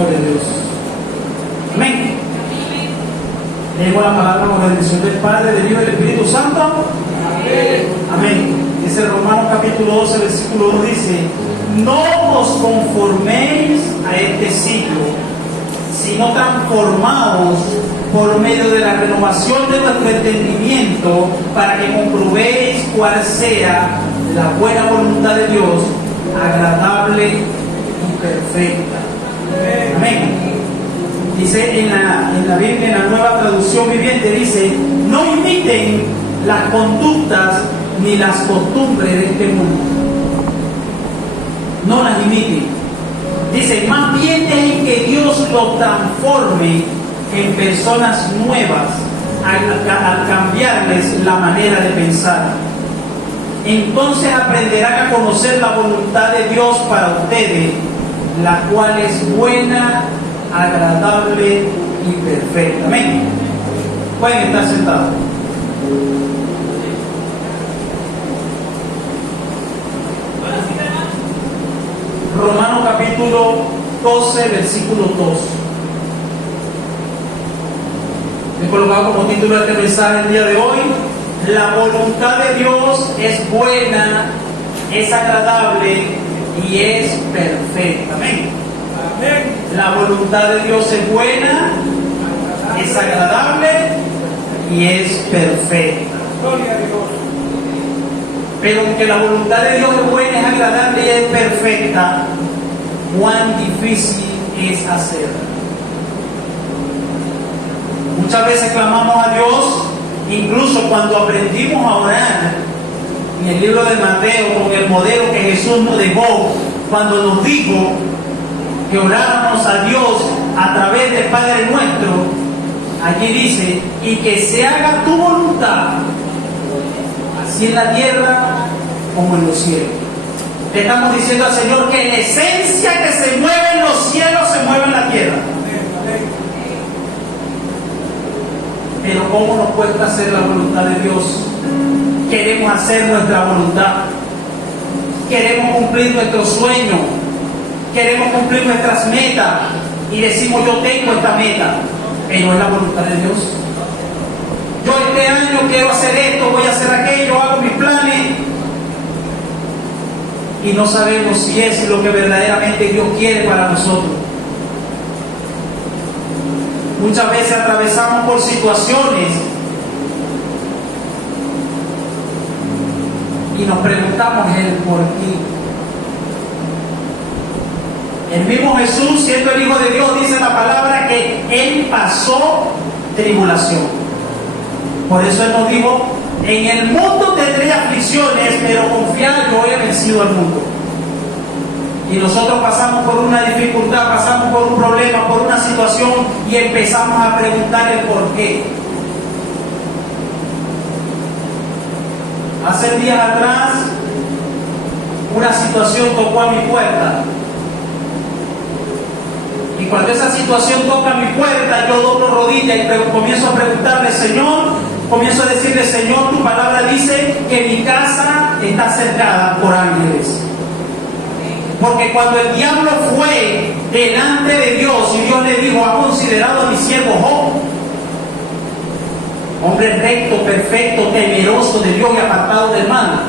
Gloria a Dios. Amén. Leemos la palabra con la bendición del Padre, del Hijo y del Espíritu Santo. Amén. Amén. Dice Romanos capítulo 12, versículo 1, dice: no os conforméis a este siglo, sino transformaos por medio de la renovación de vuestro entendimiento, para que comprobéis cuál sea la buena voluntad de Dios, agradable y perfecta. Amén. Dice en la Biblia, en la Nueva Traducción Viviente, dice: no imiten las conductas ni las costumbres de este mundo. No las imiten. Dice: más bien dejen que Dios los transforme en personas nuevas al cambiarles la manera de pensar. Entonces aprenderán a conocer la voluntad de Dios para ustedes, la cual es buena, agradable y perfecta. Amén. Pueden estar sentados. Romanos capítulo 12, versículo 2. He colocado como título de este mensaje el día de hoy: la voluntad de Dios es buena, es agradable y es perfecta. Amén. Amén. La voluntad de Dios es buena, es agradable y es perfecta. Gloria a Dios. Pero aunque la voluntad de Dios es buena, es agradable y es perfecta, cuán difícil es hacerla. Muchas veces clamamos a Dios, incluso cuando aprendimos a orar, en el libro de Mateo, con el modelo que Jesús nos dejó, cuando nos dijo que oráramos a Dios a través del Padre Nuestro, allí dice: y que se haga tu voluntad, así en la tierra como en los cielos. Le estamos diciendo al Señor que la esencia que se mueve en los cielos se mueve en la tierra. Pero ¿cómo nos cuesta hacer la voluntad de Dios? Queremos hacer nuestra voluntad, queremos cumplir nuestro sueño, queremos cumplir nuestras metas y decimos: yo tengo esta meta, pero es la voluntad de Dios. Yo este año quiero hacer esto, voy a hacer aquello, hago mis planes y no sabemos si es lo que verdaderamente Dios quiere para nosotros. Muchas veces atravesamos por situaciones y nos preguntamos el por qué. El mismo Jesús, siendo el Hijo de Dios, dice la palabra que Él pasó tribulación. Por eso Él nos dijo: en el mundo tendré aflicciones, pero confiad, yo he vencido al mundo. Y nosotros pasamos por una dificultad, pasamos por un problema, por una situación, y empezamos a preguntar el por qué. Hace días atrás, una situación tocó a mi puerta. Y cuando esa situación toca mi puerta, yo doblo rodillas y comienzo a preguntarle: Señor, comienzo a decirle: Señor, tu palabra dice que mi casa está cercada por ángeles. Porque cuando el diablo fue delante de Dios y Dios le dijo: ¿ha considerado a mi siervo Job? Hombre recto, perfecto, temeroso de Dios y apartado del mal.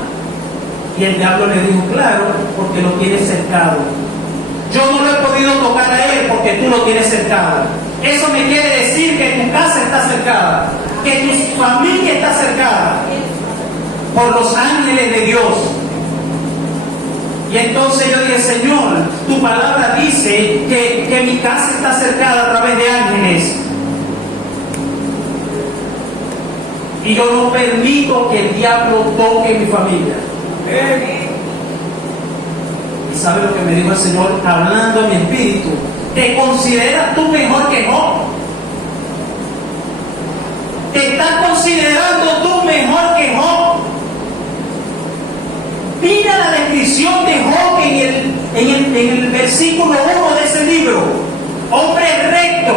Y el diablo le dijo: claro, porque lo tienes cercado. Yo no lo he podido tocar a él porque tú lo tienes cercado. Eso me quiere decir que tu casa está cercada, que tu familia está cercada por los ángeles de Dios. Y entonces yo dije: Señor, tu palabra dice que mi casa está cercada a través de ángeles. Y yo no permito que el diablo toque mi familia. ¿Y sabe lo que me dijo el Señor hablando a mi espíritu? ¿Te consideras tú mejor que Job? ¿Te estás considerando tú mejor que Job? Mira la descripción de Job en el versículo 1 de ese libro. Hombre recto,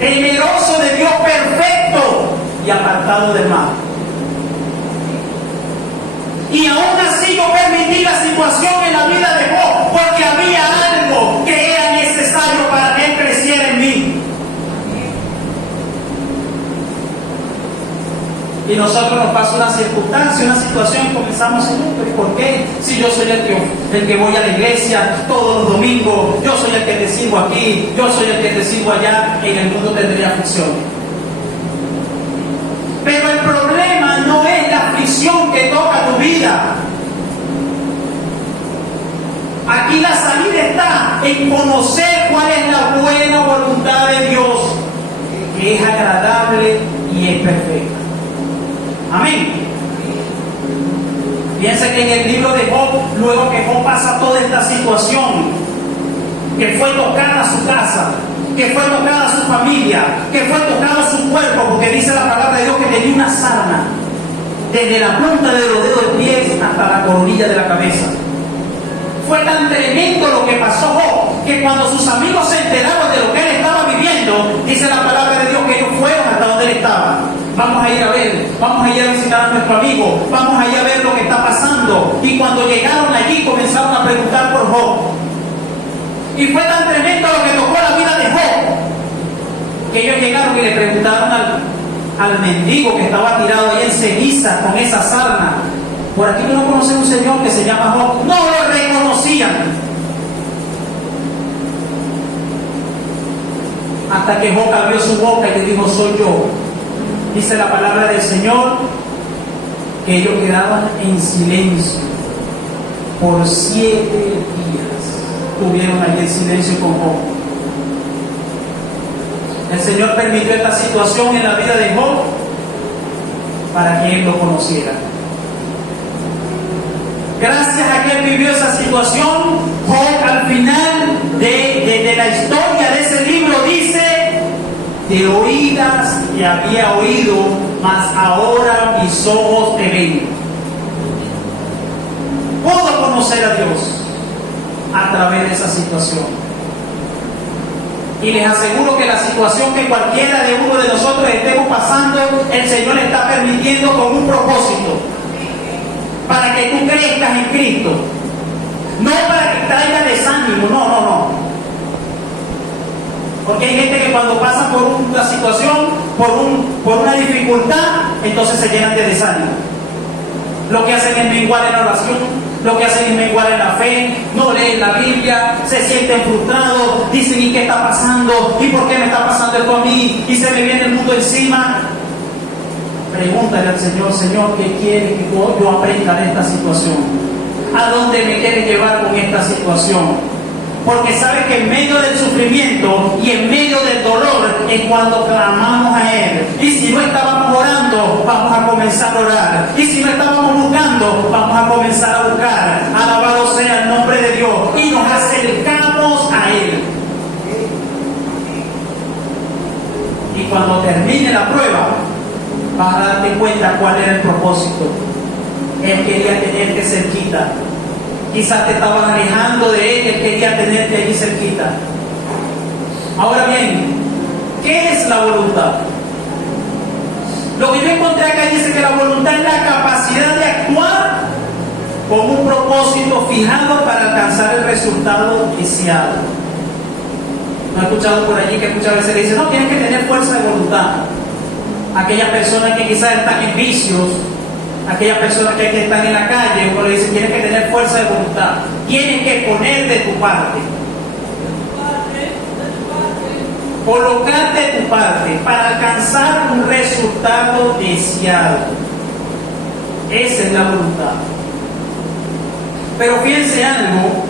temeroso de Dios, perfecto y apartado del mal. Y aún así yo permití la situación en la vida de Job, porque había algo que era necesario Y nosotros nos pasa una circunstancia, una situación y comenzamos a decir, ¿por qué? Si yo soy el que voy a la iglesia todos los domingos, yo soy el que te sirvo aquí, yo soy el que te sirvo allá, en el mundo tendría aflicción. Pero el problema no es la aflicción que toca tu vida. Aquí la salida está en conocer cuál es la buena voluntad de Dios, que es agradable y es perfecta. Amén. Piensa que en el libro de Job, luego que Job pasa toda esta situación, que fue tocada su casa, que fue tocada su familia, que fue tocado su cuerpo, porque dice la palabra de Dios que tenía una sarna desde la punta de los dedos de pies hasta la coronilla de la cabeza. Fue tan tremendo lo que pasó Job, que cuando sus amigos se enteraron de lo que él estaba viviendo, dice la palabra de Dios que ellos fueron hasta donde él estaba. Vamos a ir a ver, vamos a ir a visitar a nuestro amigo, vamos a ir a ver lo que está pasando. Y cuando llegaron allí comenzaron a preguntar por Job. Y fue tan tremendo lo que tocó la vida de Job, que ellos llegaron y le preguntaron al mendigo que estaba tirado ahí en ceniza con esa sarna: por aquí no conoce un señor que se llama Job. No lo reconocían. Hasta que Job abrió su boca y le dijo: soy yo. Dice la palabra del Señor que ellos quedaban en silencio por 7 días. Tuvieron allí el silencio con Job. El Señor permitió esta situación en la vida de Job para que él lo conociera. Gracias a que él vivió esa situación, Job al final de la historia de ese libro dice: de oídas te había oído, mas ahora mis ojos te ven. Pudo conocer a Dios a través de esa situación. Y les aseguro que la situación que cualquiera de uno de nosotros estemos pasando, el Señor está permitiendo con un propósito: para que tú crezcas en Cristo, no para que traiga desánimo, no. Porque hay gente que cuando pasa por una situación, por una dificultad, entonces se llenan de desánimo. Lo que hacen es menguar en la oración, lo que hacen es menguar en la fe, no leen la Biblia, se sienten frustrados, dicen: ¿y qué está pasando? ¿Y por qué me está pasando esto a mí? Y se me viene el mundo encima. Pregúntale al Señor: Señor, ¿qué quiere que yo aprenda de esta situación? ¿A dónde me quiere llevar con esta situación? Porque sabe que en medio del sufrimiento y en medio del dolor es cuando clamamos a Él. Y si no estábamos orando, vamos a comenzar a orar. Y si no estábamos buscando, vamos a comenzar a buscar. Alabado sea el nombre de Dios. Y nos acercamos a Él. Y cuando termine la prueba, vas a darte cuenta cuál era el propósito. Él quería tenerte cerquita. Quizás te estaban alejando de Él, Él quería tenerte allí cerquita. Ahora bien, ¿qué es la voluntad? Lo que yo encontré acá dice que la voluntad es la capacidad de actuar con un propósito fijado para alcanzar el resultado deseado. ¿No he escuchado por allí que muchas veces le dicen: no, tienes que tener fuerza de voluntad? Aquellas personas que quizás están en vicios, aquellas personas que están en la calle, uno le dice: tienes que tener fuerza de voluntad, tienes que poner de tu parte, colocarte de tu parte para alcanzar un resultado deseado. Esa es la voluntad. Pero fíjense algo,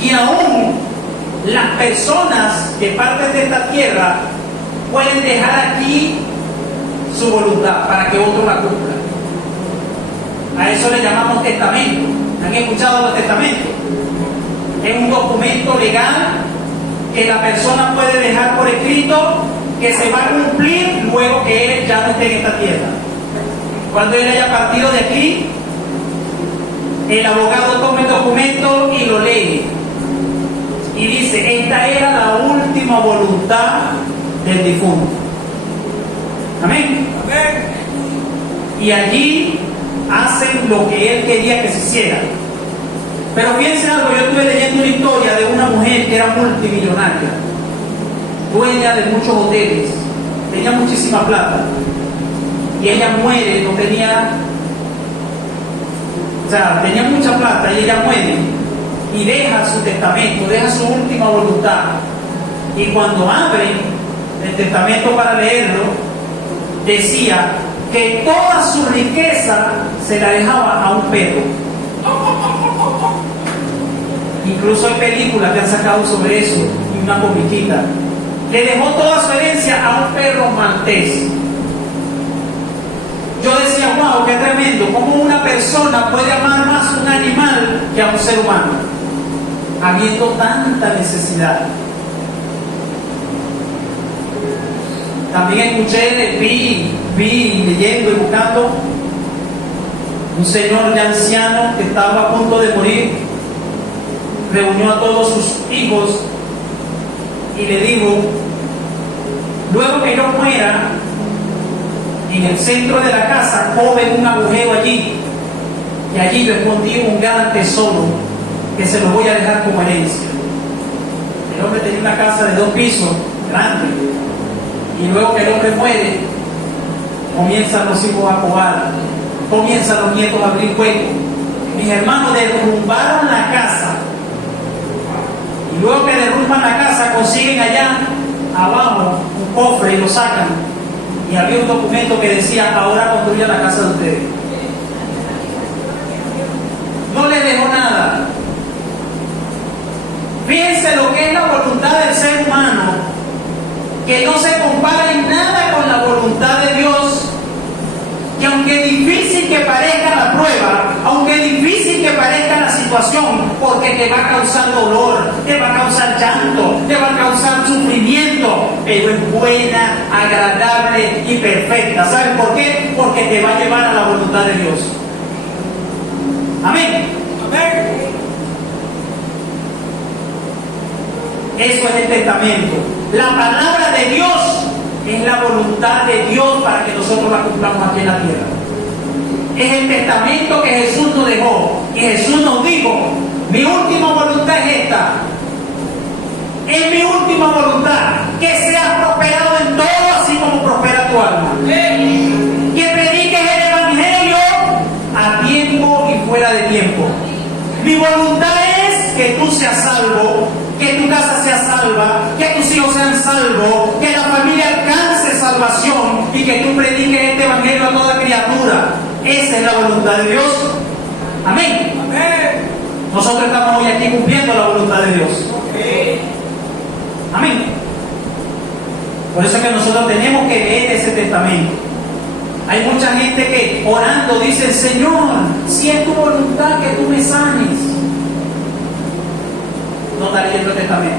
y aún las personas que parten de esta tierra pueden dejar aquí su voluntad para que otro la cumpla. A eso le llamamos testamento. ¿Han escuchado los testamentos? Es un documento legal que la persona puede dejar por escrito, que se va a cumplir luego que él ya no esté en esta tierra. Cuando él haya partido de aquí, el abogado toma el documento y lo lee. Y dice: esta era la última voluntad del difunto. Amén. Amén. Y allí hacen lo que él quería que se hiciera. Pero fíjense algo, yo estuve leyendo una historia de una mujer que era multimillonaria, dueña de muchos hoteles, tenía muchísima plata. y ella muere, no tenía, o sea, tenía mucha plata y ella muere y deja su testamento, deja su última voluntad. Y cuando abren el testamento para leerlo, decía que toda su riqueza se la dejaba a un perro. Incluso hay películas que han sacado sobre eso y una comiquita. Le dejó toda su herencia a un perro maltés. Yo decía, wow, qué tremendo, cómo una persona puede amar más a un animal que a un ser humano, habiendo tanta necesidad. También escuché, vi leyendo y buscando un señor ya anciano que estaba a punto de morir, reunió a todos sus hijos y le dijo: luego que yo muera, en el centro de la casa coven un agujero allí, y allí yo escondí un gran tesoro que se lo voy a dejar como herencia. El hombre tenía una casa de 2 pisos, grande, y luego que el hombre muere, comienzan los hijos a jugar, comienzan los nietos a abrir huecos. Mis hermanos derrumbaron la casa, y luego que derrumban la casa consiguen allá abajo un cofre y lo sacan, y había un documento que decía: ahora construyan la casa de ustedes. No les dejó nada. Fíjense lo que es la voluntad del ser humano, que no se compara en nada con la voluntad de Dios. Que aunque difícil que parezca la prueba, aunque difícil que parezca la situación, porque te va a causar dolor, te va a causar llanto, te va a causar sufrimiento, pero es buena, agradable y perfecta. ¿Saben por qué? Porque te va a llevar a la voluntad de Dios. Amén. Amén. Eso es el testamento. La palabra de Dios es la voluntad de Dios para que nosotros la cumplamos aquí en la tierra. Es el testamento que Jesús nos dejó. Y Jesús nos dijo: mi última voluntad es esta. Es mi última voluntad, que seas prosperado en todo, así como prospera tu alma. Que prediques el evangelio a tiempo y fuera de tiempo. Mi voluntad es que tú seas salvo, que tu casa sea salva, que tus hijos sean salvos, que la familia alcance salvación y que tú prediques este evangelio a toda criatura. Esa es la voluntad de Dios. Amén. Amén. Nosotros estamos hoy aquí cumpliendo la voluntad de Dios. Amén. Por eso es que nosotros tenemos que leer ese testamento. Hay mucha gente que orando dice: Señor, si es tu voluntad que tú me sanes. No está leyendo el testamento.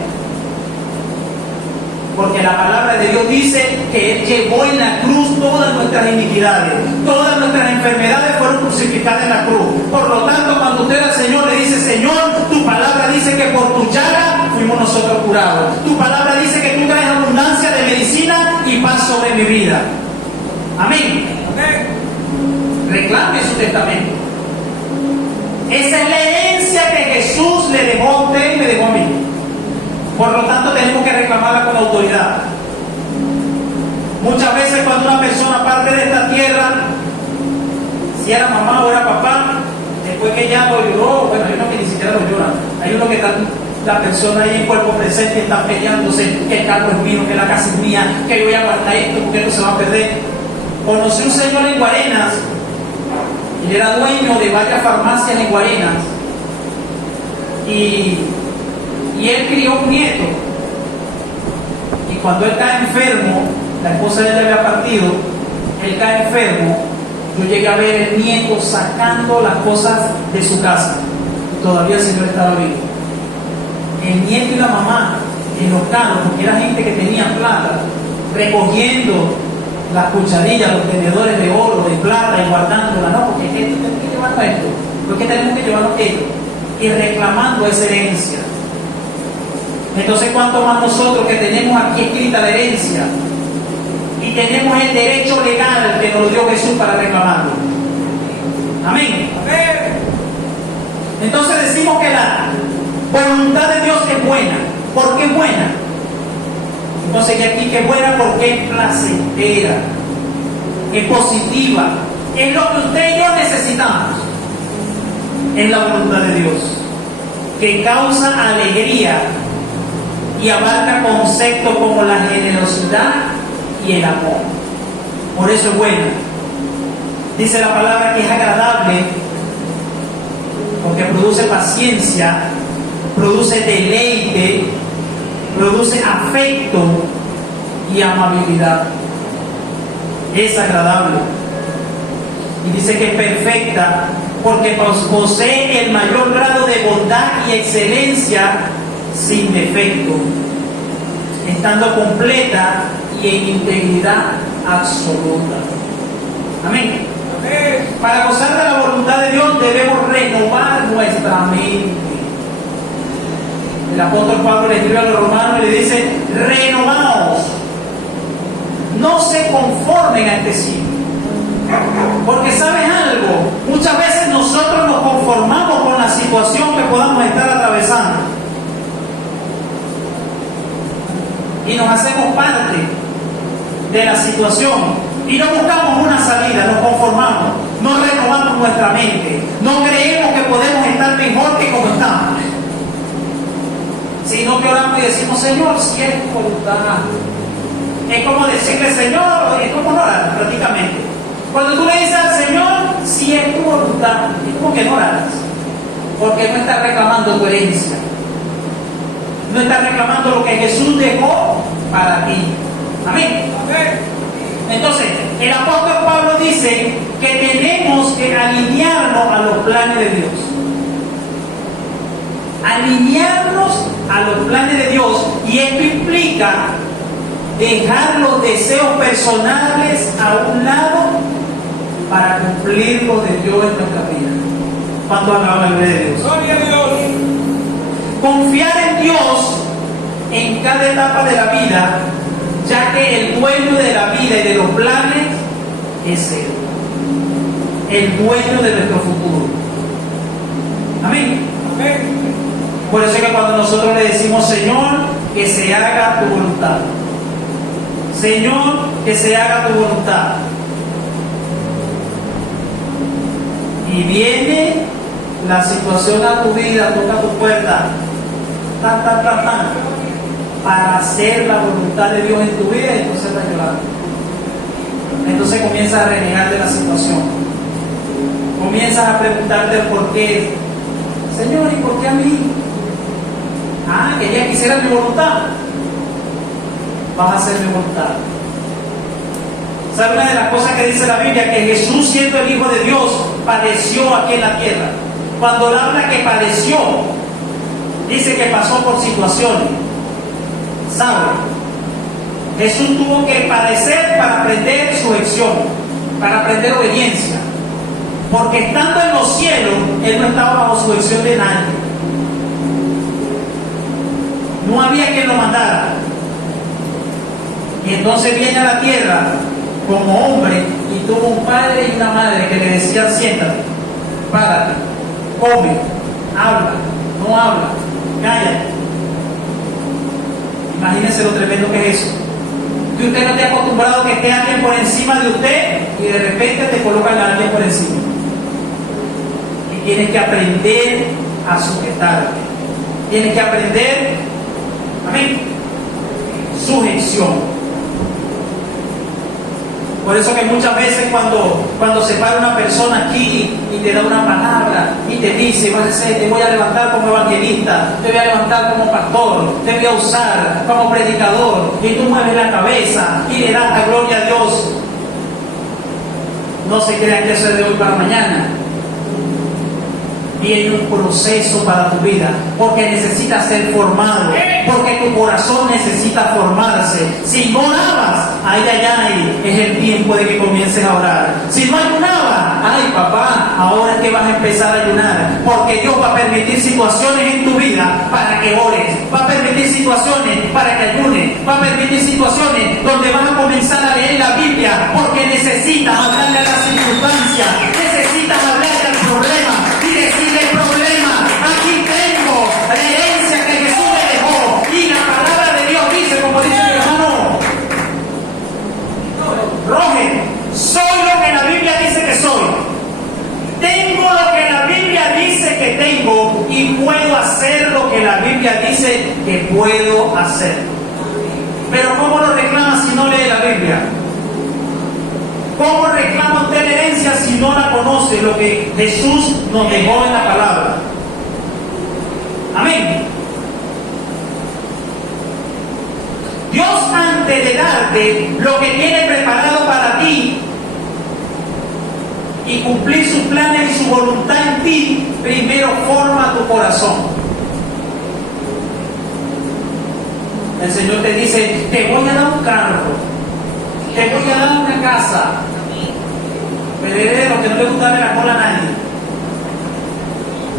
Porque la palabra de Dios dice que Él llevó en la cruz todas nuestras iniquidades, todas nuestras enfermedades fueron crucificadas en la cruz. Por lo tanto, cuando usted al Señor le dice: Señor, tu palabra dice que por tu llaga fuimos nosotros curados. Tu palabra dice que tú traes abundancia de medicina y paz sobre mi vida. Amén. Amén. Reclame su testamento. Esa es la herencia que Jesús le dejó a usted y me dejó a mí. Por lo tanto, tenemos que reclamarla con autoridad. Muchas veces cuando una persona parte de esta tierra, si era mamá o era papá, después que ya lo lloró, bueno, hay uno que ni siquiera lo llora. Hay uno que está, la persona ahí en cuerpo presente está peleándose, que el carro es mío, que la casa es mía, que yo voy a guardar esto porque esto se va a perder. Conocí un señor en Guarenas, él era dueño de varias farmacias en Guarenas, y él crió un nieto, y cuando él cae enfermo, la esposa de él había partido, él cae enfermo, yo llegué a ver el nieto sacando las cosas de su casa, y todavía el señor estaba vivo. El nieto y la mamá en los carros, porque era gente que tenía plata, recogiendo las cucharillas, los tenedores de oro, de plata y guardándola, no, porque esto tenemos que llevarlo a esto, porque tenemos que llevarlo a aquello, y reclamando esa herencia. Entonces, ¿cuánto más nosotros que tenemos aquí escrita la herencia y tenemos el derecho legal que nos dio Jesús para reclamarlo? Amén. Amén. Entonces decimos que la voluntad de Dios es buena. ¿Por qué es buena? Entonces, y aquí que es buena porque es placentera. es positiva, es lo que usted y yo necesitamos. Es la voluntad de Dios, que causa alegría y abarca conceptos como la generosidad y el amor. Por eso es buena. Dice la palabra que es agradable porque produce paciencia, produce deleite, produce afecto y amabilidad. Es agradable. Y dice que es perfecta porque posee el mayor grado de bondad y excelencia sin defecto, estando completa y en integridad absoluta. Amén. Para gozar de la voluntad de Dios debemos renovar nuestra mente. El apóstol Pablo le escribe a los romanos y le dice: renovaos, no se conformen a este siglo. Porque sabes algo, muchas veces nosotros nos conformamos con la situación que podamos estar atravesando y nos hacemos parte de la situación y no buscamos una salida, nos conformamos, no renovamos nuestra mente, no creemos que podemos estar mejor que como estamos, sino que oramos y decimos: Señor, si es tu voluntad. Es como decirle: Señor, es como orar prácticamente. Cuando tú le dices al Señor: si es tu voluntad, es como que no oras, porque no estás reclamando tu herencia, no estás reclamando lo que Jesús dejó para ti. Amén. Entonces, el apóstol Pablo dice que tenemos que alinearnos a los planes de Dios. Alinearnos a los planes de Dios, y esto implica dejar los deseos personales a un lado para cumplir lo de Dios en nuestra vida. ¿Cuánto hablaba la gloria de Dios? ¡Gloria a Dios! Confiar en Dios en cada etapa de la vida, ya que el dueño de la vida y de los planes es Él, el dueño de nuestro futuro. Amén. Amén. Por eso es que cuando nosotros le decimos: Señor, que se haga tu voluntad, Señor, que se haga tu voluntad, y viene la situación a tu vida, toca tu puerta, para hacer la voluntad de Dios en tu vida, y entonces estás llorando. Entonces comienzas a renegar de la situación, comienzas a preguntarte el por qué. Señor, ¿y por qué a mí? Que ella quisiera mi voluntad. Vas a hacer mi voluntad. ¿Sabe una de las cosas que dice la Biblia? Que Jesús, siendo el Hijo de Dios, padeció aquí en la tierra. Cuando él habla que padeció, dice que pasó por situaciones. ¿Sabe? Jesús tuvo que padecer para aprender sujeción, para aprender obediencia. Porque estando en los cielos, él no estaba bajo sujeción de nadie. No había quien lo mandara. Y entonces viene a la tierra como hombre y tuvo un padre y una madre que le decían: siéntate, párate, come, habla, no habla, cállate. Imagínense lo tremendo que es eso. Que usted no esté acostumbrado a que esté alguien por encima de usted y de repente te colocan a alguien por encima. Y tienes que aprender a sujetarte. Tienes que aprender, amén, sujeción. Por eso que muchas veces cuando se para una persona aquí y te da una palabra y te dice: te voy a levantar como evangelista, te voy a levantar como pastor, te voy a usar como predicador, y tú mueves la cabeza y le das la gloria a Dios, no se crea que eso es de hoy para mañana. Viene un proceso para tu vida, porque necesitas ser formado, porque tu corazón necesita formarse. Si no orabas, es el tiempo de que comiences a orar. Si no ayunabas, papá, ahora es que vas a empezar a ayunar, porque Dios va a permitir situaciones en tu vida para que ores, va a permitir situaciones para que ayunes, va a permitir situaciones donde vas a comenzar a leer la Biblia, porque necesitas hablarle a las circunstancias, necesitas hablarle al problema y decirle: problema, aquí tengo la herencia que Jesús me dejó, y la palabra de Dios dice, como dice mi hermano Roger, tengo y puedo hacer lo que la Biblia dice que puedo hacer. Pero ¿cómo lo reclama si no lee la Biblia? ¿Cómo reclama usted la herencia si no la conoce, lo que Jesús nos dejó en la palabra? Amén. Dios, antes de darte lo que tiene preparado para ti y cumplir sus planes y su voluntad en ti, primero forma tu corazón. El Señor te dice, te voy a dar un carro, te voy a dar una casa. Pero eres de los que no le gusta ver la cola a nadie.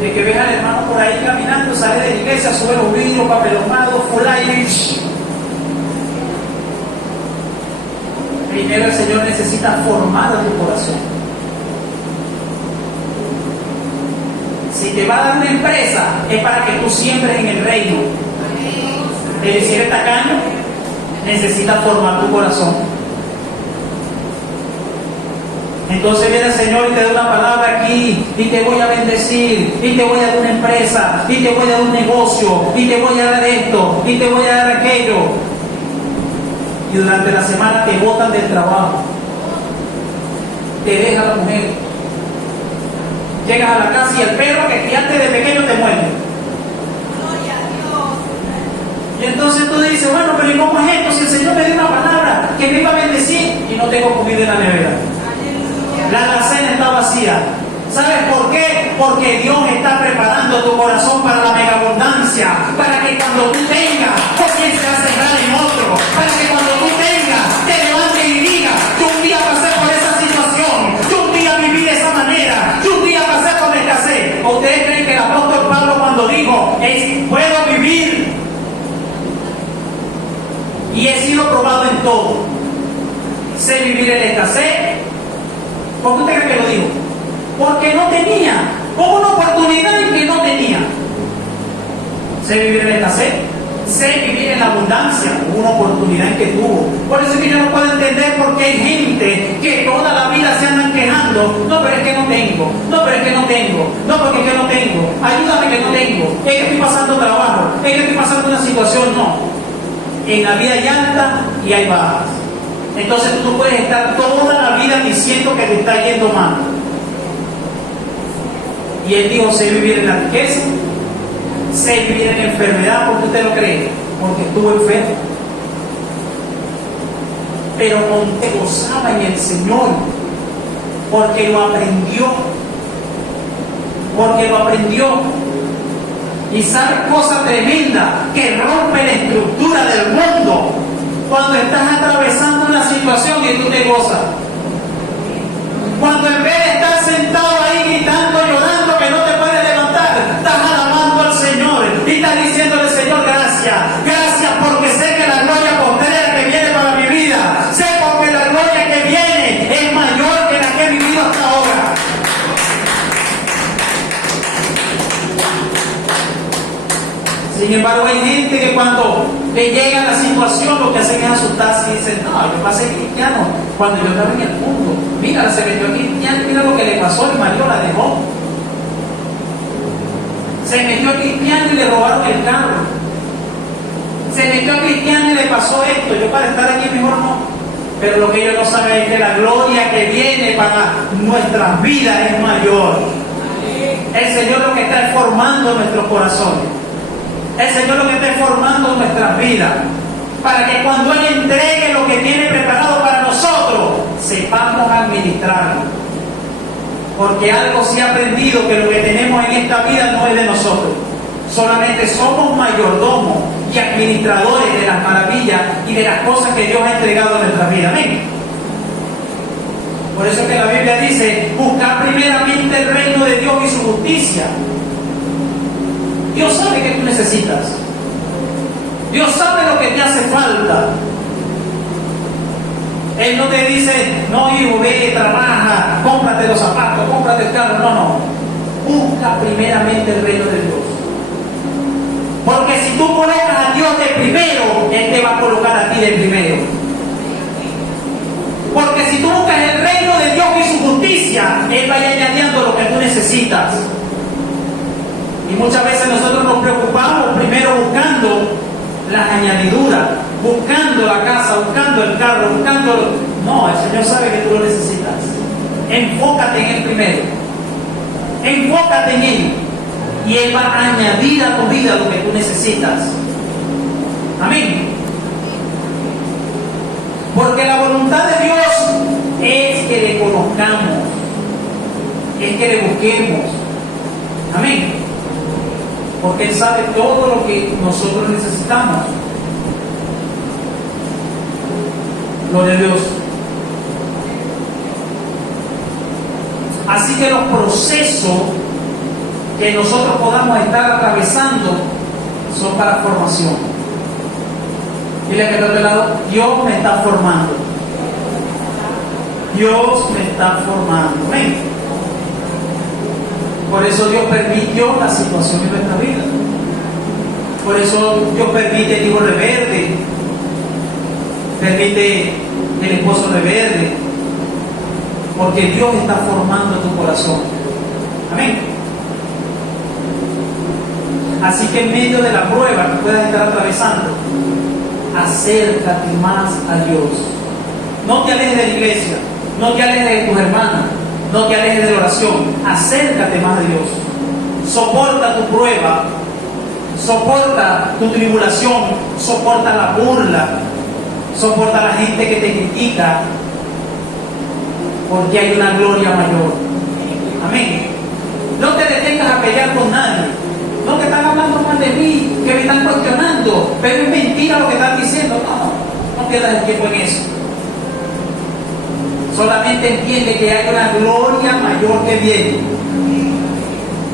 De que ves al hermano por ahí caminando, sale de la iglesia, sube los vidrios, papelonados, flyers. Primero el Señor necesita formar a tu corazón. Si te va a dar una empresa, es para que tú siembres en el reino. El si eres tacaño, necesita formar tu corazón. Entonces viene el Señor y te da una palabra aquí, y te voy a bendecir, y te voy a dar una empresa, y te voy a dar un negocio, y te voy a dar esto, y te voy a dar aquello. Y durante la semana te botan del trabajo, te deja la mujer, llegas a la casa y el perro que criaste de pequeño te muerde. Y entonces tú dices, bueno, pero ¿y cómo es esto? Si el Señor me dio una palabra que me iba a bendecir y no tengo comida en la nevera. La alacena está vacía. ¿Sabes por qué? Porque Dios está preparando tu corazón para la megabundancia, para que cuando tú tengas, comiences a sembrar en otro, para que cuando tú tengas, te levantes y digas, yo un día pasé por esa situación, yo un día viví de esa manera, yo un día pasé por la escasez. ¿Ustedes creen que el apóstol Pablo cuando dijo, puedo vivir y he sido probado en todo, sé vivir en la escasez? ¿Por qué usted cree que lo dijo? Porque no tenía, como una oportunidad en que no tenía. Sé vivir en la escasez, sé vivir en la abundancia, hubo una oportunidad en que tuvo. Por eso es que yo no puedo entender por qué hay gente que toda la vida se andan quejando. No, pero es que no tengo, no, pero es que no tengo, no, porque es que no tengo, ayúdame que no tengo, es que estoy pasando trabajo, es que estoy pasando una situación. No, en la vida hay altas y hay bajas. Entonces tú no puedes estar toda la vida diciendo que te está yendo mal. Y él dijo, sé vivir en la riqueza, sé vivir en la enfermedad. ¿Por qué usted lo cree? Porque estuvo enfermo. Pero se gozaba en el Señor, porque lo aprendió. Porque lo aprendió. Y sabe cosa tremenda que rompe la estructura del mundo. Cuando estás atravesando una situación y tú te gozas. Cuando en vez de estar sentado ahí gritando, llorando, que no te puedes levantar, estás alabando al Señor y estás diciéndole, Señor, gracias, gracias porque sé que la gloria postrera que viene para mi vida, sé porque la gloria que viene es mayor que la que he vivido hasta ahora. Sin embargo, hay gente que cuando le llega la situación lo que hacen es asustarse y dicen, no, yo pasé cristiano cuando yo estaba en el mundo. Mira, se metió cristiano, mira lo que le pasó, el marido la dejó. Se metió cristiano y le robaron el carro. Se metió cristiano y le pasó esto. Yo para estar aquí mejor no. Pero lo que ellos no saben es que la gloria que viene para nuestras vidas es mayor. El Señor lo que está formando nuestros corazones. El Señor lo que está formando nuestras vidas, para que cuando Él entregue lo que tiene preparado para nosotros, sepamos administrarlo. Porque algo sí he aprendido, que lo que tenemos en esta vida no es de nosotros. Solamente somos mayordomos y administradores de las maravillas y de las cosas que Dios ha entregado en nuestra vida. Amén. Por eso es que la Biblia dice, buscar primeramente el reino de Dios y su justicia. Dios sabe que tú necesitas. Dios sabe lo que te hace falta. Él no te dice, no hijo, ve, trabaja, cómprate los zapatos, cómprate el carro. No, no. Busca primeramente el reino de Dios. Porque si tú colocas a Dios de primero, Él te va a colocar a ti de primero. Porque si tú buscas el reino de Dios y su justicia, Él va añadiendo lo que tú necesitas. Y muchas veces nosotros nos preocupamos primero buscando las añadiduras, buscando la casa, buscando el carro, buscando... No, el Señor sabe que tú lo necesitas. Enfócate en Él primero. Enfócate en Él. Y Él va a añadir a tu vida lo que tú necesitas. Amén. Porque la voluntad de Dios es que le conozcamos, es que le busquemos. Amén. Porque Él sabe todo lo que nosotros necesitamos. Gloria a Dios. Así que los procesos que nosotros podamos estar atravesando son para formación. Dile que de otro lado, Dios me está formando. Dios me está formando. Amén. Por eso Dios permitió la situación en nuestra vida. Por eso Dios permite el hijo rebelde, permite el esposo rebelde, porque Dios está formando tu corazón. Amén. Así que en medio de la prueba que puedas estar atravesando, acércate más a Dios. No te alejes de la iglesia, no te alejes de tus hermanas, no te alejes de la oración, acércate más a Dios. Soporta tu prueba, soporta tu tribulación, soporta la burla, soporta a la gente que te critica, porque hay una gloria mayor. Amén. No te detengas a pelear con nadie. No, que están hablando mal de mí, que me están cuestionando, pero es mentira lo que están diciendo. No pierdas el tiempo en eso. Solamente entiende que hay una gloria mayor que viene.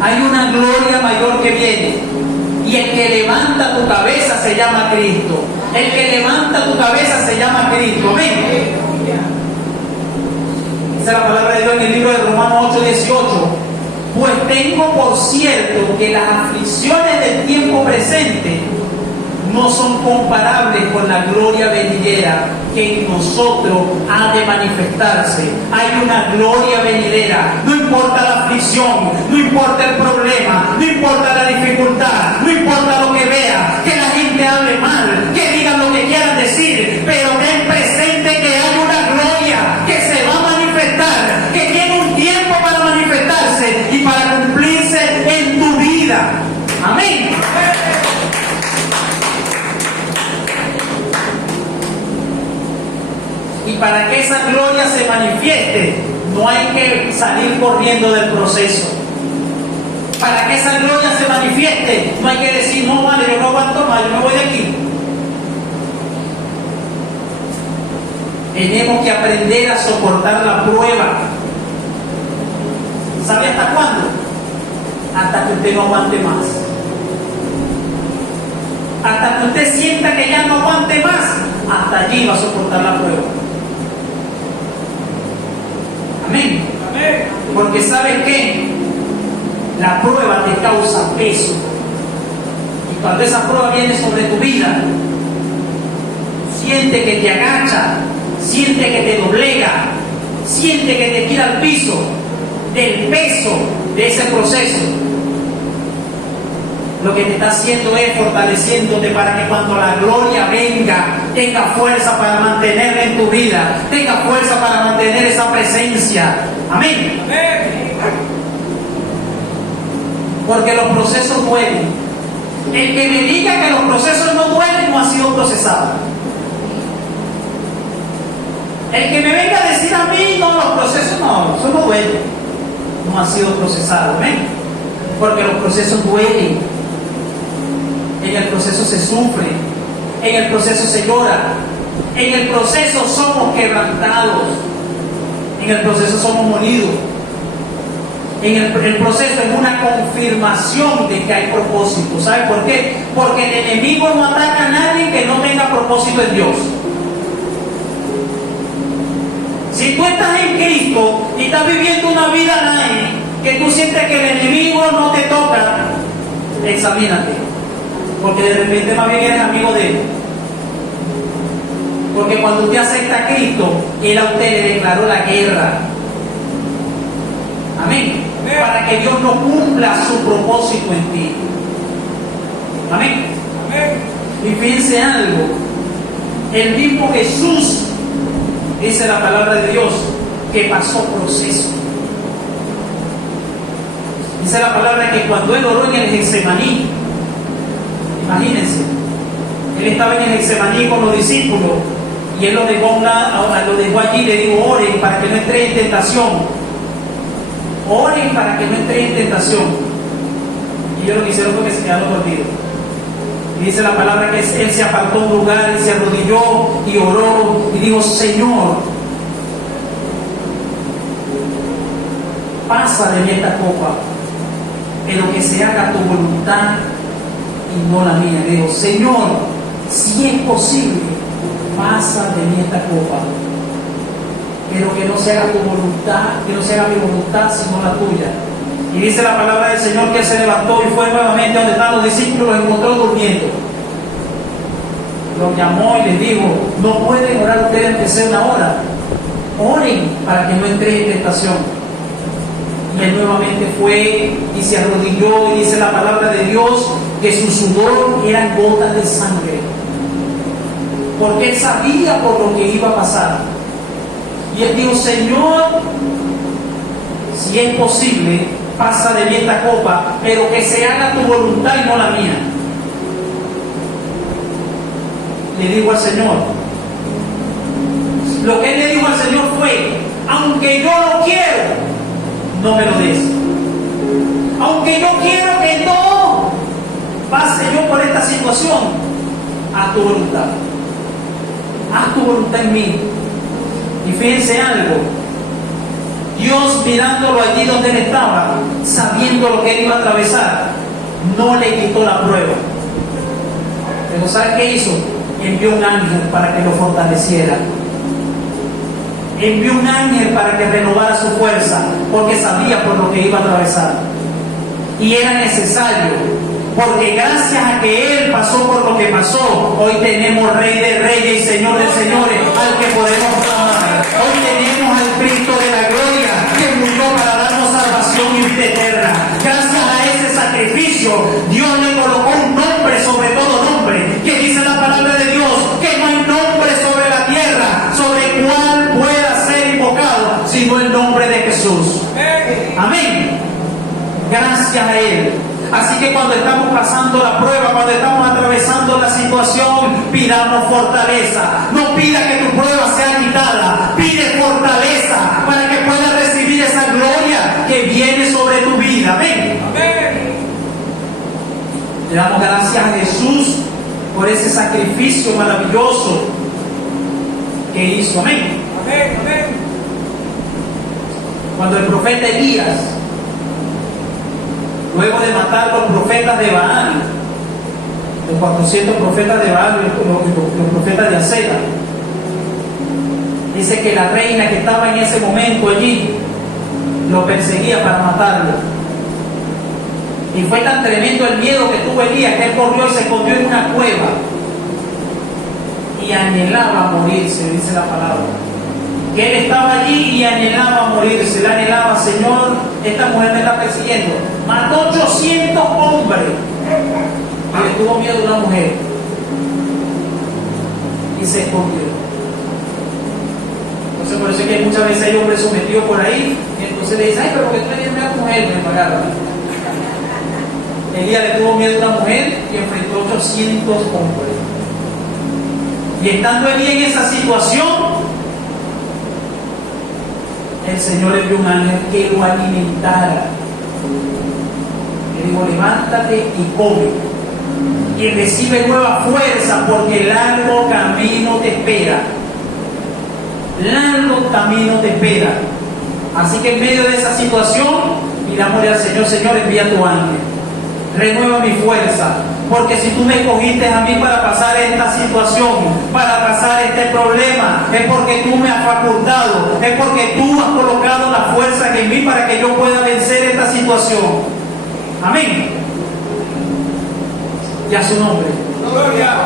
Hay una gloria mayor que viene. Y el que levanta tu cabeza se llama Cristo. El que levanta tu cabeza se llama Cristo. Amén. Esa es la palabra de Dios en el libro de Romanos 8:18. Pues tengo por cierto que las aflicciones del tiempo presente no son comparables con la gloria venidera que en nosotros ha de manifestarse. Hay una gloria venidera. No importa la aflicción, no importa el problema, no importa la dificultad, no importa lo que vea, que la gente hable mal, que digan lo que quieran decir, pero ten presente que hay una gloria que se va a manifestar, que tiene un tiempo para manifestarse y para cumplirse en tu vida. Amén. Y para que esa gloria se manifieste, no hay que salir corriendo del proceso. Para que esa gloria se manifieste, no hay que decir, no vale, yo no aguanto más, yo me voy de aquí. Tenemos que aprender a soportar la prueba. ¿Sabe hasta cuándo? Hasta que usted no aguante más. Hasta que usted sienta que ya no aguante más, hasta allí va a soportar la prueba. Amén. Amén. Porque ¿sabes qué? La prueba te causa peso. Y cuando esa prueba viene sobre tu vida, siente que te agacha, siente que te doblega, siente que te tira al piso del peso de ese proceso. Lo que te está haciendo es fortaleciéndote para que cuando la gloria venga, tenga fuerza para mantenerla en tu vida, tenga fuerza para mantener esa presencia. Amén. Porque los procesos duelen. El que me diga que los procesos no duelen no ha sido procesado. El que me venga a decir a mí, no, los procesos no, eso no duele, no ha sido procesado. Amén. Porque los procesos duelen. En el proceso se sufre, en el proceso se llora, en el proceso somos quebrantados, en el proceso somos molidos, en el proceso es una confirmación de que hay propósito. ¿Sabe por qué? Porque el enemigo no ataca a nadie que no tenga propósito en Dios. Si tú estás en Cristo y estás viviendo una vida light, que tú sientes que el enemigo no te toca, examínate. Porque de repente más bien eres amigo de Él. Porque cuando usted acepta a Cristo, Él a usted le declaró la guerra. Amén. para que Dios no cumpla su propósito en ti. Amén. Y fíjense algo, el mismo Jesús, dice la palabra de Dios, que pasó proceso. Dice la palabra que cuando él oró en el Getsemaní, imagínense, él estaba en el Getsemaní con los discípulos y él lo dejó allí y le dijo: oren para que no entre en tentación. Oren para que no entre en tentación. Y ellos lo que hicieron fue que se quedaron dormidos. Y dice la palabra que él se apartó a un lugar y se arrodilló y oró y dijo: Señor, pasa de mí esta copa, pero que se haga tu voluntad y no la mía. Le digo: Señor, si es posible, pasa de mí esta copa, pero que no se haga tu voluntad, que no se haga mi voluntad sino la tuya. Y dice la palabra del Señor que se levantó y fue nuevamente donde estaban los discípulos, los encontró durmiendo. Los llamó y les dijo: no pueden orar ustedes aunque sea una hora, oren para que no entre en tentación. Y él nuevamente fue y se arrodilló, y dice la palabra de Dios que su sudor eran gotas de sangre, porque él sabía por lo que iba a pasar. Y él dijo: Señor, si es posible, pasa de mí esta copa, pero que se haga tu voluntad y no la mía. Le digo al Señor, lo que él le dijo al Señor fue: aunque yo lo quiero, no me lo des. Aunque yo quiero que no pase yo por esta situación, haz tu voluntad. Haz tu voluntad en mí. Y fíjense algo, Dios mirándolo allí donde él estaba, sabiendo lo que él iba a atravesar, no le quitó la prueba. Pero ¿sabe qué hizo? Envió un ángel para que lo fortaleciera. Envió un ángel para que renovara su fuerza, porque sabía por lo que iba a atravesar. Y era necesario, porque gracias a que él pasó por lo que pasó, hoy tenemos Rey de Reyes y Señor de Señores al que podemos clamar. Hoy tenemos al Cristo de la gloria que murió para darnos salvación y vida eterna. Gracias a ese sacrificio, Dios le colocó un nombre sobre todo nombre, que dice la palabra de Dios que no hay nombre sobre la tierra sobre el cual pueda ser invocado sino el nombre de Jesús. Amén. Gracias a él. Así que cuando estamos pasando la prueba, cuando estamos atravesando la situación, pidamos fortaleza. No pida que tu prueba sea quitada, pide fortaleza para que puedas recibir esa gloria que viene sobre tu vida. Amén. Le damos gracias a Jesús por ese sacrificio maravilloso que hizo. Amén. Cuando el profeta Elías, luego de matar a los profetas de Baal, los 400 profetas de Baal, los profetas de Acera, dice que la reina que estaba en ese momento allí lo perseguía para matarlo. Y fue tan tremendo el miedo que tuvo Elías que él corrió y se escondió en una cueva y anhelaba morirse, dice la palabra. Que él estaba allí y anhelaba morirse, le anhelaba: Señor, esta mujer me está persiguiendo. Mató 800 hombres y le tuvo miedo a una mujer y se escondió. Entonces por eso es que muchas veces hay hombres sometidos por ahí y entonces le dicen: ay, pero que tú le tienes miedo a tu mujer, me pagaron. Elías le tuvo miedo a una mujer y enfrentó 800 hombres. Y estando allí en esa situación, el Señor envió un ángel que lo alimentara. Le dijo: levántate y come y recibe nueva fuerza, porque largo camino te espera. Largo camino te espera. Así que en medio de esa situación, pidámosle al Señor: Señor, envía tu ángel, renueva mi fuerza, porque si tú me escogiste a mí para pasar esta situación, para pasar este problema, es porque tú me has facultado, es porque tú has colocado la fuerza en mí para que yo pueda vencer esta situación. Amén. Y a su nombre. Gloria.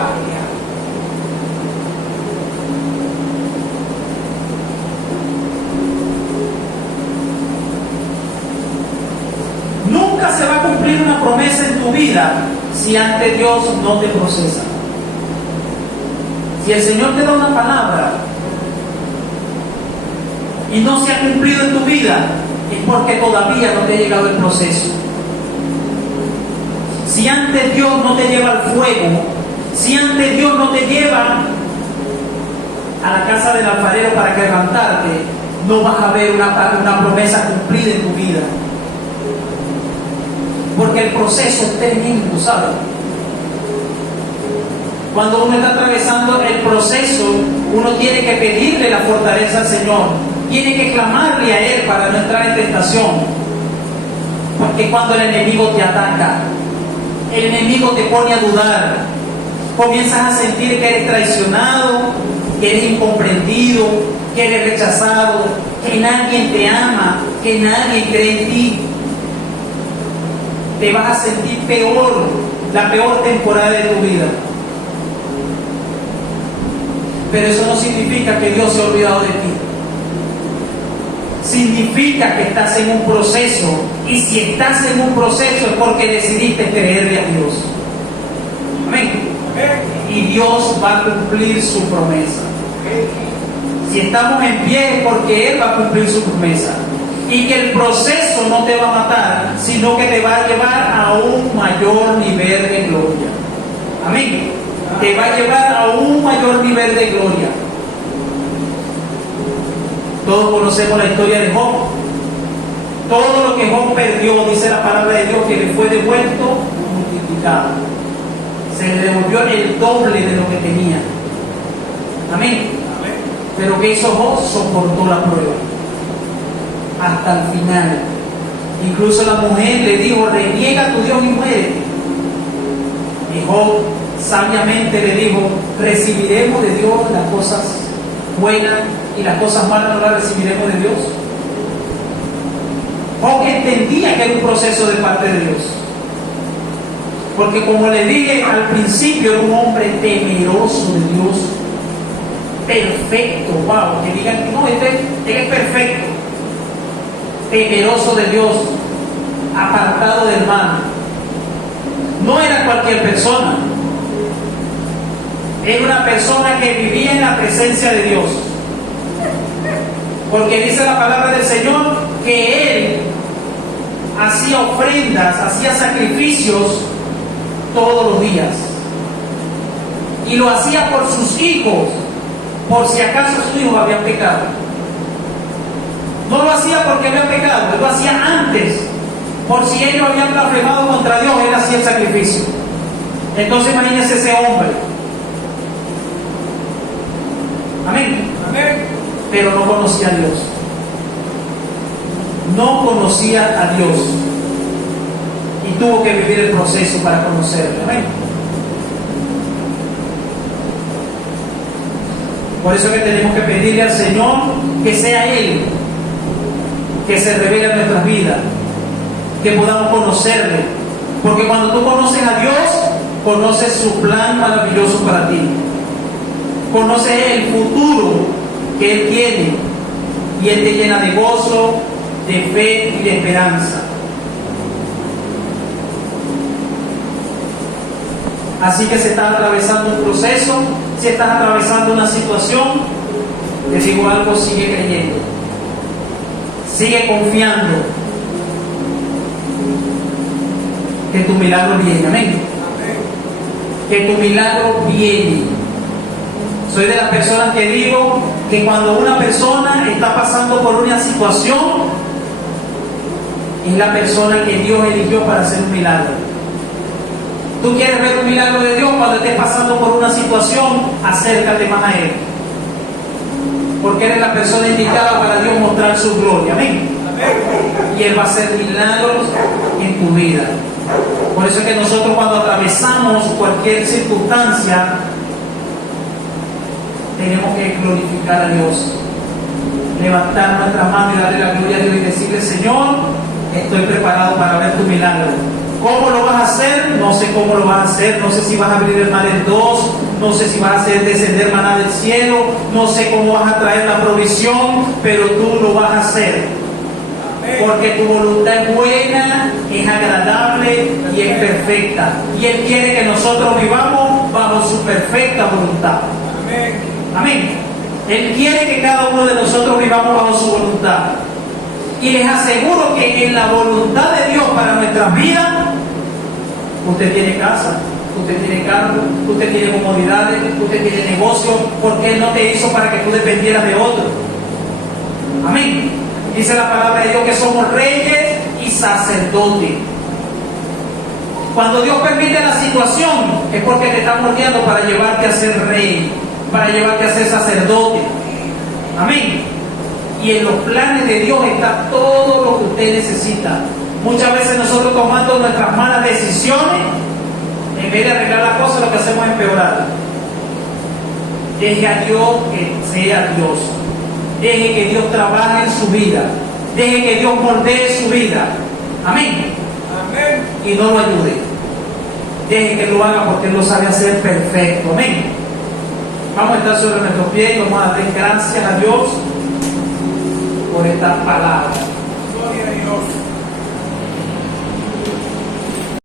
tu vida si ante Dios no te procesa. Si el Señor te da una palabra y no se ha cumplido en tu vida, es porque todavía no te ha llegado el proceso. Si antes Dios no te lleva al fuego, si antes Dios no te lleva a la casa del alfarero para quebrantarte, no vas a ver una promesa cumplida en tu vida. Porque el proceso es tremendo, ¿sabes? Cuando uno está atravesando el proceso, uno tiene que pedirle la fortaleza al Señor, tiene que clamarle a Él para no entrar en tentación. Porque cuando el enemigo te ataca, el enemigo te pone a dudar, comienzas a sentir que eres traicionado, que eres incomprendido, que eres rechazado, que nadie te ama, que nadie cree en ti. Te vas a sentir peor, la peor temporada de tu vida. Pero eso no significa que Dios se ha olvidado de ti. Significa que estás en un proceso, y si estás en un proceso es porque decidiste creerle a Dios. Amén. Y Dios va a cumplir su promesa. Si estamos en pie es porque Él va a cumplir su promesa. Y que el proceso no te va a matar, sino que te va a llevar a un mayor nivel de gloria. Amén. Te va a llevar a un mayor nivel de gloria. Todos conocemos la historia de Job. Todo lo que Job perdió, dice la palabra de Dios, que le fue devuelto multiplicado. Se le devolvió el doble de lo que tenía. Amén. Pero ¿qué hizo Job? Soportó la prueba hasta el final. Incluso la mujer le dijo: reniega a tu Dios y muérete. Y Job sabiamente le dijo: recibiremos de Dios las cosas buenas y las cosas malas no las recibiremos de Dios. Job entendía que era un proceso de parte de Dios, porque como le dije al principio, era un hombre temeroso de Dios, perfecto. Wow, que digan que no, él es perfecto, temeroso de Dios, apartado del mal. No era cualquier persona, era una persona que vivía en la presencia de Dios, porque dice la palabra del Señor que él hacía ofrendas, hacía sacrificios todos los días, y lo hacía por sus hijos, por si acaso sus hijos habían pecado. No lo hacía porque habían pecado, él lo hacía antes, por si ellos habían blasfemado contra Dios, él hacía el sacrificio. Entonces imagínense ese hombre. Amén. Amén. Pero no conocía a Dios. No conocía a Dios. Y tuvo que vivir el proceso para conocerlo. Amén. Por eso es que tenemos que pedirle al Señor que sea Él que se revele en nuestras vidas, que podamos conocerle. Porque cuando tú conoces a Dios, conoces su plan maravilloso para ti. Conoces el futuro que Él tiene, y Él te llena de gozo, de fe y de esperanza. Así que si estás atravesando un proceso, si estás atravesando una situación, te digo algo: sigue creyendo, sigue confiando que tu milagro viene. Amén. Que tu milagro viene. Soy de las personas que digo que cuando una persona está pasando por una situación, es la persona que Dios eligió para hacer un milagro. Tú quieres ver un milagro de Dios cuando estés pasando por una situación, acércate más a Él, porque eres la persona indicada para Dios mostrar su gloria. Amén. Y Él va a hacer milagros en tu vida. Por eso es que nosotros, cuando atravesamos cualquier circunstancia, tenemos que glorificar a Dios, levantar nuestras manos y darle la gloria a Dios y decirle: Señor, estoy preparado para ver tu milagro. ¿Cómo lo vas a hacer? No sé cómo lo vas a hacer, no sé si vas a abrir el mar en dos, no sé si vas a hacer descender maná del cielo, no sé cómo vas a traer la provisión, pero tú lo vas a hacer. Porque tu voluntad es buena, es agradable y es perfecta. Y Él quiere que nosotros vivamos bajo su perfecta voluntad. Amén. Él quiere que cada uno de nosotros vivamos bajo su voluntad. Y les aseguro que en la voluntad de Dios para nuestras vidas, usted tiene casa, usted tiene carro, usted tiene comodidades, usted tiene negocio, porque Él no te hizo para que tú dependieras de otro. Amén. Dice la palabra de Dios que somos reyes y sacerdotes. Cuando Dios permite la situación, es porque te está moldeando para llevarte a ser rey, para llevarte a ser sacerdote. Amén. Y en los planes de Dios está todo lo que usted necesita. Muchas veces nosotros tomando nuestras malas decisiones, en vez de arreglar las cosas, lo que hacemos es empeorar. Deje a Dios que sea Dios. Deje que Dios trabaje en su vida. Deje que Dios moldee su vida. Amén. Amén. Y no lo ayude. Deje que lo haga porque Él lo sabe hacer perfecto. Amén. Vamos a estar sobre nuestros pies y vamos a darle gracias a Dios por esta palabra. Gloria a Dios.